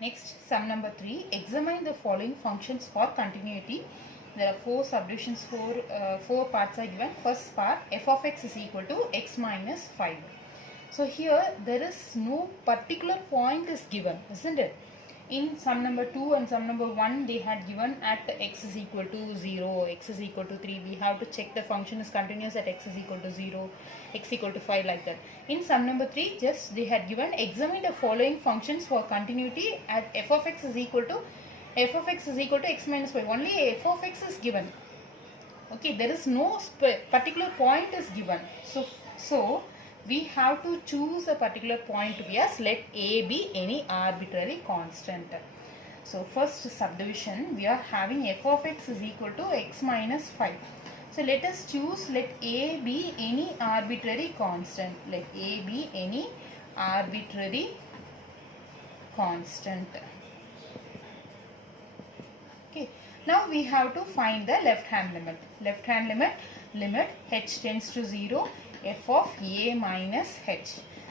Next, sum number 3. Examine the following functions for continuity. There are four subdivisions, four parts are given. First part, f of x is equal to x minus 5. So here there is no particular point is given, isn't it? In sum number 2 and sum number 1 they had given at x is equal to 0, x is equal to 3. We have to check the function is continuous at x is equal to 0, x equal to 5, like that. In sum number 3 just they had given examine the following functions for continuity at f of x is equal to x minus 5. Only f of x is given. Okay, there is no particular point is given. So we have to choose a particular point to be as let a be any arbitrary constant. So first subdivision we are having f of x is equal to x minus 5. So let us choose let a be any arbitrary constant. Let a be any arbitrary constant. Okay. Now we have to find the left hand limit. Left hand limit h tends to 0 f of a minus h.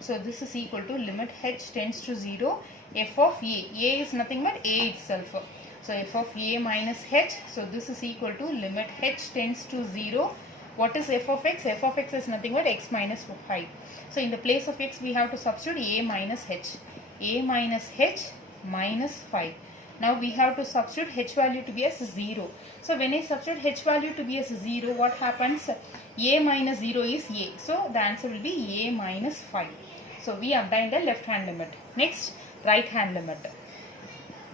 So this is equal to limit h tends to 0 f of a. A is nothing but a itself. So f of a minus h. So this is equal to limit h tends to 0. What is f of x? F of x is nothing but x minus 5. So in the place of x we have to substitute a minus h. A minus h minus 5. Now we have to substitute h value to be as 0. So when I substitute h value to be as 0, what happens? A minus 0 is a. So the answer will be a minus 5. So we obtain the left hand limit. Next, right hand limit.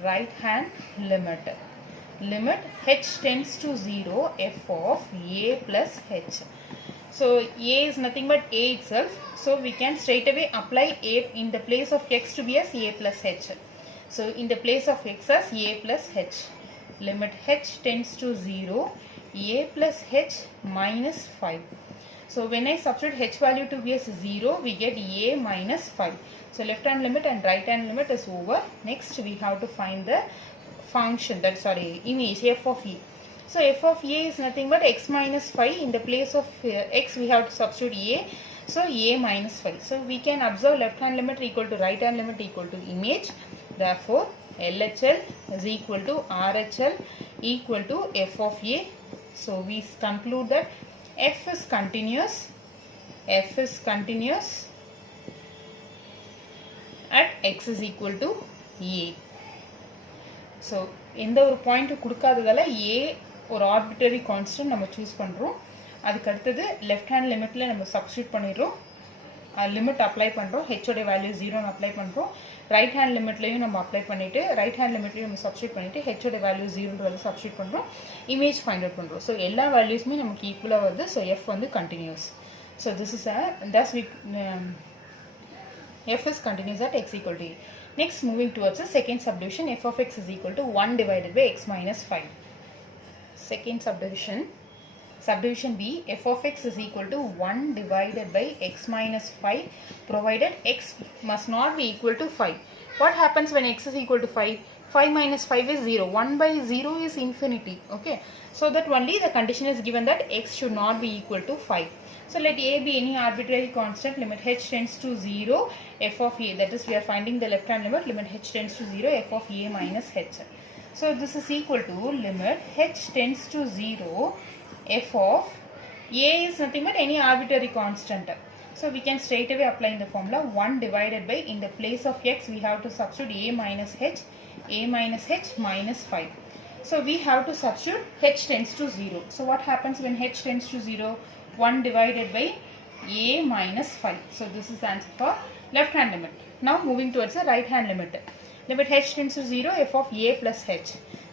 Right hand limit. Limit h tends to 0 f of a plus h. So a is nothing but a itself. So we can straight away apply a in the place of x to be as a plus h. So in the place of x as a plus h. Limit h tends to 0 a plus h minus 5. So when I substitute h value to be as 0, we get a minus 5. So left hand limit and right hand limit is over. Next we have to find the function, image f of a. So f of a is nothing but x minus 5. In the place of x we have to substitute a. So a minus 5. So we can observe left hand limit equal to right hand limit equal to image. Therefore LHL is equal to RHL equal to f of a. So we conclude that f is continuous at x is equal to a. So எந்த ஒரு point கொடுக்காததால a ஒரு arbitrary constant நம்ம choose பண்றோம். அதுக்கு அடுத்து left hand லிமிட்ல நம்ம substitute பண்ணிரோம். Limit apply பண்றோம். h ஓட வேல்யூ 0 னு அப்ளை பண்றோம். ரைட் ஹேண்ட் லிமிட்லயும் நம்ம அப்ளை பண்ணிட்டு ரைட் ஹேண்ட் லிமிட்லயும் நம்ம சப்ஸ்டிட்யூட் பண்ணிட்டு h ஓட வேல்யூ 0 ன்ற வேல்யூ சப்ஸ்டிட்யூட் பண்றோம். இமேஜ் ஃபைண்ட் அவுட் பண்றோம். சோ எல்லா வேல்யூஸ்மே நமக்கு ஈக்குவலா வருது. சோ f வந்து continuous. So this is thus we f is continuous at x equal to a. Next, moving towards the second subdivision, f of x is equal to 1 divided by x minus 5. Second subdivision, subdivision B, f of x is equal to 1 divided by x minus 5 provided x must not be equal to 5. What happens when x is equal to 5? 5 minus 5 is 0. 1 by 0 is infinity. Okay. So that only the condition is given that x should not be equal to 5. So let a be any arbitrary constant. Limit h tends to 0 f of a. That is we are finding the left hand limit. Limit h tends to 0 f of a minus h. So this is equal to limit h tends to 0 f of a is nothing but any arbitrary constant. So we can straight away apply in the formula 1 divided by, in the place of x we have to substitute a minus h minus 5. So we have to substitute h tends to 0. So what happens when h tends to 0? 1 divided by a minus 5. So this is the answer for left hand limit. Now moving towards the right hand limit. Limit h tends to 0 f of a plus h.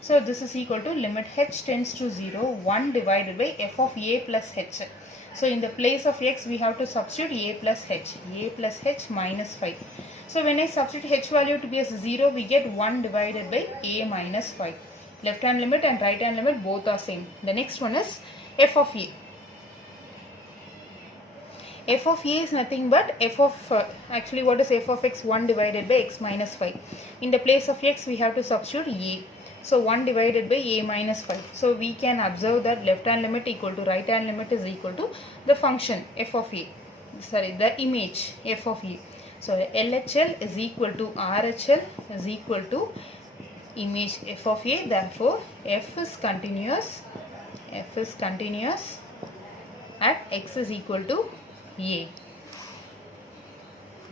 So this is equal to limit h tends to 0 1 divided by f of a plus h. So in the place of x we have to substitute a plus h minus 5. So when I substitute h value to be as 0, we get 1 divided by a minus 5. Left hand limit and right hand limit both are same. The next one is f of a. F of a is nothing but f of actually what is f of x? 1 divided by x minus 5. In the place of x we have to substitute a. So 1 divided by a minus 5. So we can observe that left hand limit equal to right hand limit is equal to the function f of a. The image f of a. So LHL is equal to RHL is equal to image f of a. Therefore f is continuous at x is equal to a.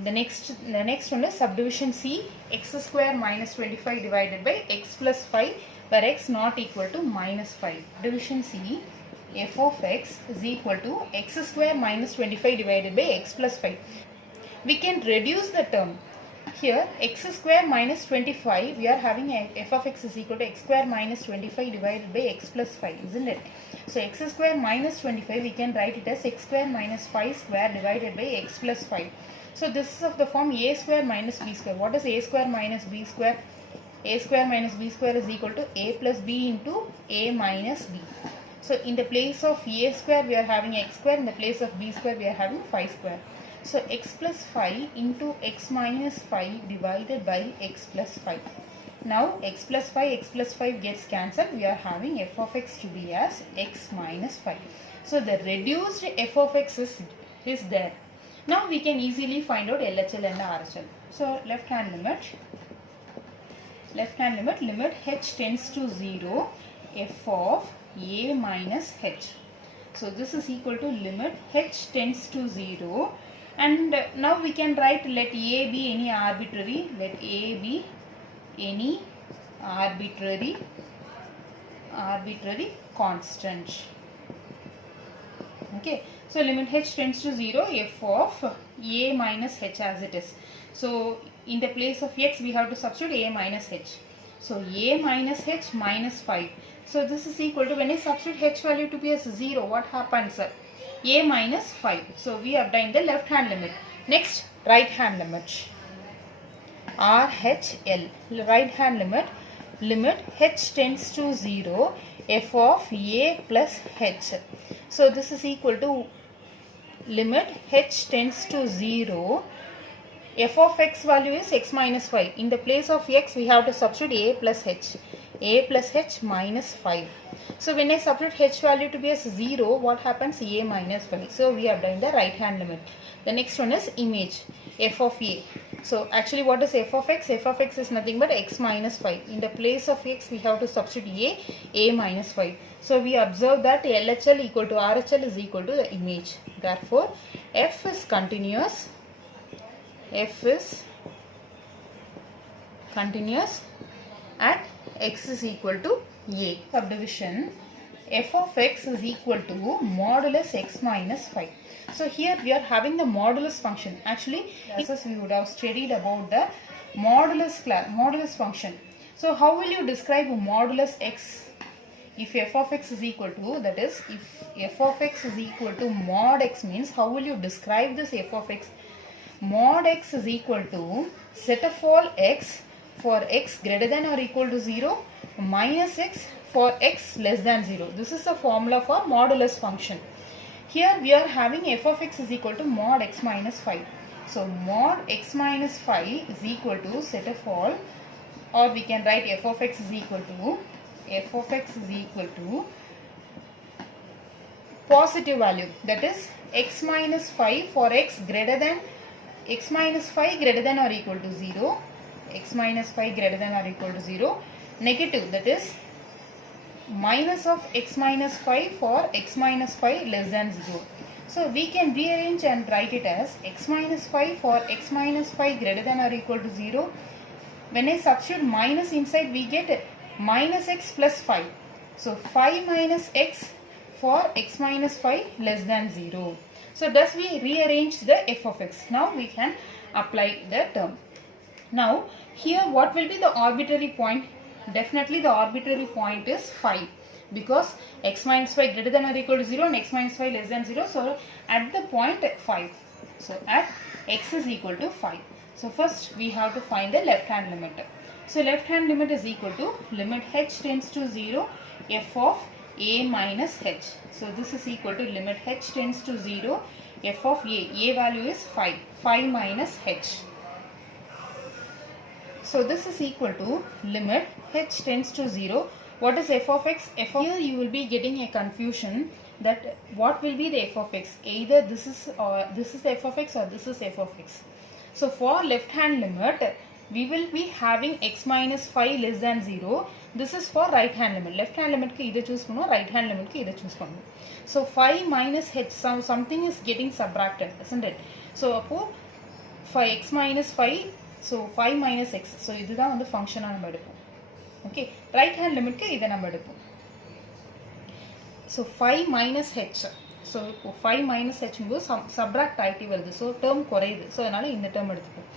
The next one is subdivision C, x square minus 25 divided by x plus 5, where x not equal to minus 5. Division C, f of x is equal to x square minus 25 divided by x plus 5. We can reduce the term. Here x square minus 25, we are having f of x is equal to x square minus 25 divided by x plus 5, isn't it? So x square minus 25, we can write it as x square minus 5 square divided by x plus 5. So this is of the form a square minus b square. What is a square minus b square? A square minus b square is equal to a plus b into a minus b. So in the place of a square, we are having x square. In the place of b square, we are having 5 square. So x plus 5 into x minus 5 divided by x plus 5. Now x plus 5 gets cancelled. We are having f of x to be as x minus 5. So the reduced f of x is there. Now we can easily find out LHL and RHL. So left hand limit, limit h tends to 0, f of a minus h. So this is equal to limit h tends to 0, and now we can write let a be any arbitrary, arbitrary constant. Okay, so limit h tends to 0, f of a minus h as it is. So in the place of x, we have to substitute a minus h. So a minus h minus 5. So this is equal to, when I substitute h value to be as 0, what happens? A minus 5. So we obtain the left hand limit. Next, right hand limit. RHL. Right hand limit, limit h tends to 0, f of a plus h. So this is equal to limit h tends to 0, f of x value is x minus 5. In the place of x, we have to substitute a plus h minus 5. So when I substitute h value to be as 0, what happens? A minus 5. So we have done the right hand limit. The next one is image, f of a. So actually what is f of x? F of x is nothing but x minus 5. In the place of x, we have to substitute a minus 5. So we observe that LHL equal to RHL is equal to the image. Therefore f is continuous. F is continuous at x is equal to a. Subdivision, f of x is equal to modulus x minus 5. So here we are having the modulus function. Actually, as we would have studied about the modulus function. So how will you describe modulus x? If f of x is equal to, that is, if f of x is equal to mod x means, how will you describe this f of x? Mod x is equal to set of all x for x greater than or equal to 0 minus x for x less than 0. This is the formula for modulus function. Here we are having f of x is equal to mod x minus 5. So mod x minus 5 is equal to set of all, or we can write f of x is equal to positive value, that is x minus 5 for x greater than x minus 5 greater than or equal to 0, x minus 5 greater than or equal to 0, negative, that is minus of x minus 5 for x minus 5 less than 0. So we can rearrange and write it as x minus 5 for x minus 5 greater than or equal to 0. When I substitute minus inside, we get minus x plus 5. So 5 minus x for x minus 5 less than 0. So thus we rearrange the f of x. Now we can apply the term. Now here what will be the arbitrary point? Definitely the arbitrary point is 5, because x minus 5 greater than or equal to 0 and x minus 5 less than 0. So at the point 5. So at x is equal to 5. So first we have to find the left hand limit. So left hand limit is equal to limit h tends to 0, f of a minus h. So this is equal to limit h tends to 0, f of a value is 5 minus h. So this is equal to limit h tends to 0. What is f of x? Here you will be getting a confusion that what will be the f of x. Either this is the f of x or this is f of x. So for left hand limit, we will be having x minus 5 less than 0. This is for right hand limit. Left hand limit ku either choose pannu, right hand limit ku either choose pannu. So 5 minus h, something is getting subtracted, isn't it? So appo 5x minus 5, so 5 minus x. So idu da vandu function ah nama edupom. Okay, right hand limit ku idha nama edupom. So 5 minus h. So 5 minus h means subtract ஆயிட்டே வருது. So term குறையுது. So அதனால இந்த term எடுத்துப்போம்.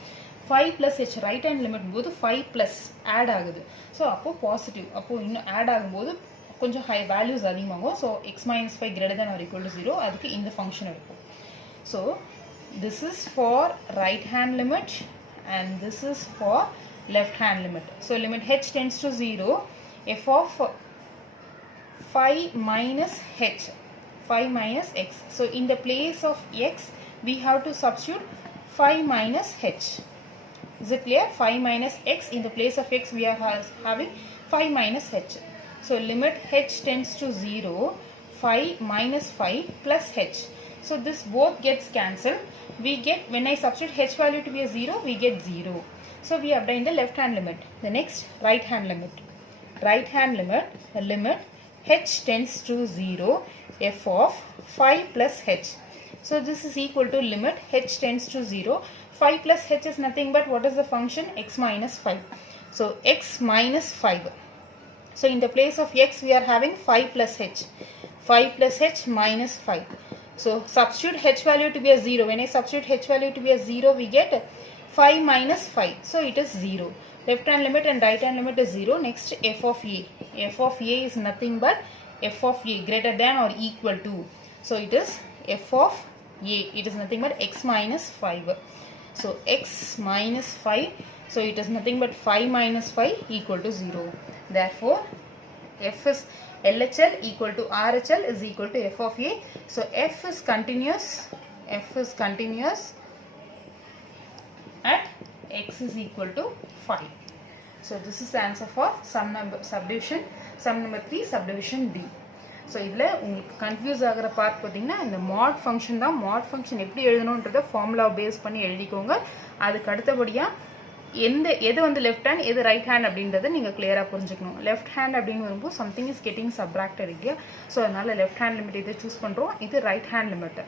5 plus h right hand limit போது 5 plus add ஆகுது. So அப்போ positive. அப்போ இன்னும் add ஆகும்போது கொஞ்சம் high values அதிகமாகும். So x minus 5 greater than or equal to 0. அதுக்கு இந்த function எடுப்போம். So this is for right hand limit and this is for left hand limit. So limit h tends to 0. F of 5 minus h. 5 minus x. So in the place of x, we have to substitute 5 minus h. Is it clear? 5 minus x. In the place of x, we are having 5 minus h. So limit h tends to 0. 5 minus 5 plus h. So this both gets cancelled. We get, when I substitute h value to be a 0, we get 0. So we have done the left hand limit. The next, right hand limit. Right hand limit, the limit h tends to 0. F of 5 plus h. So this is equal to limit h tends to 0. 5 plus h is nothing but what is the function? X minus 5. So x minus 5. So in the place of x we are having 5 plus h. 5 plus h minus 5. So substitute h value to be a 0. When I substitute h value to be a 0, we get 5 minus 5. So it is 0. Left hand limit and right hand limit is 0. Next, f of a. F of a is nothing but f of a greater than or equal to. So it is f of a. It is nothing but x minus 5. So x minus 5. So it is nothing but 5 minus 5 equal to 0. Therefore, f is LHL equal to RHL is equal to f of a. So f is continuous. F is continuous at x is equal to 5. So this is the answer for sum number subdivision. Sum number 3 subdivision B. So இதில் உங்களுக்கு confuse ஆகிற part பார்த்தீங்கன்னா இந்த மாட் function தான். மாட் function எப்படி எழுதணுன்றதை formula base பண்ணி எழுதிக்கோங்க. அதுக்கு அடுத்தபடியாக எது வந்து லெஃப்ட் ஹேண்ட் எது ரைட் ஹேண்ட் அப்படின்றத நீங்கள் கிளியராக புரிஞ்சுக்கணும். லெஃப்ட் ஹேண்ட் அப்படின்னு வரும்போது சம்திங் இஸ் கெட்டிங் சப்ராக்டட் இல்லையா. ஸோ அதனால் லெஃப்ட் ஹேண்ட் லிமிட் இதை சூஸ் பண்ணுறோம். இது right hand limit.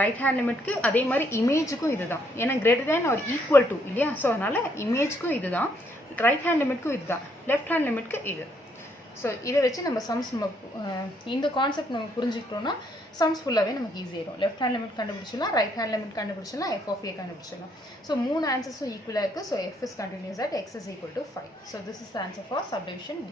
Right hand லிமிட்க்கு அதே மாதிரி இமேஜுக்கும் இது தான். ஏன்னா greater than or equal to இல்லையா. ஸோ அதனால் இமேஜுக்கும் இது தான், ரைட் ஹேண்ட் லிமிட்க்கும் இது தான், லெஃப்ட் ஹேண்ட் லிமிட்க்கு இது. ஸோ இதை வச்சு நம்ம சம்ஸ் இந்த கான்செப்ட் நம்ம புரிஞ்சுக்கிட்டோம்னா சம்ஸ் ஃபுல்லாகவே நமக்கு ஈஸியாகிடும். லெஃப்ட் ஹேண்ட் லிமிட் கண்டுபிடிச்சிடலாம், ரைட் ஹேண்ட் லிமிட் கண்டுபிடிச்சிடலாம், எஃப் ஆஃப் ஏ கண்டுபிடிச்சிடலாம். ஸோ 3 ஆன்சர்ஸும் ஈக்குவலாக இருக்குது. So F is continuous at X is equal to 5. So this is the answer for subdivision B.